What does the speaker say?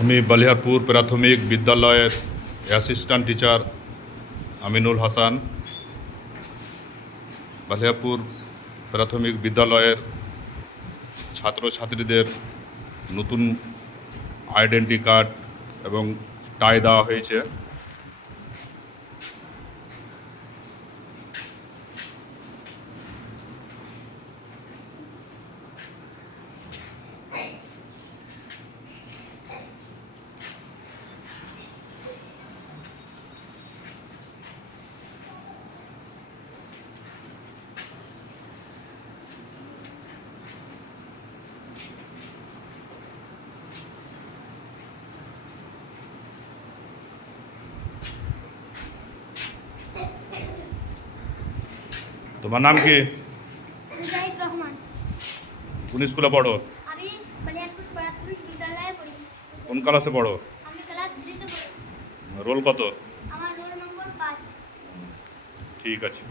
আমি বালিয়ারপুর প্রাথমিক বিদ্যালয়ের অ্যাসিস্ট্যান্ট টিচার আমিনুল হাসান। বালিয়ারপুর প্রাথমিক বিদ্যালয়ের ছাত্রছাত্রীদের নতুন আইডেন্টি কার্ড এবং টাই দেওয়া হয়েছে। তোমার নাম কি? মুজাহিদ রহমান। কোন স্কুলে পড়ো? আমি বালিয়ারপুর প্রাথমিক বিদ্যালয়ে পড়ি। কোন ক্লাসে পড়ো? আমি ক্লাস 3 তে পড়ি। রোল কত? আমার রোল নম্বর 5। ঠিক আছে।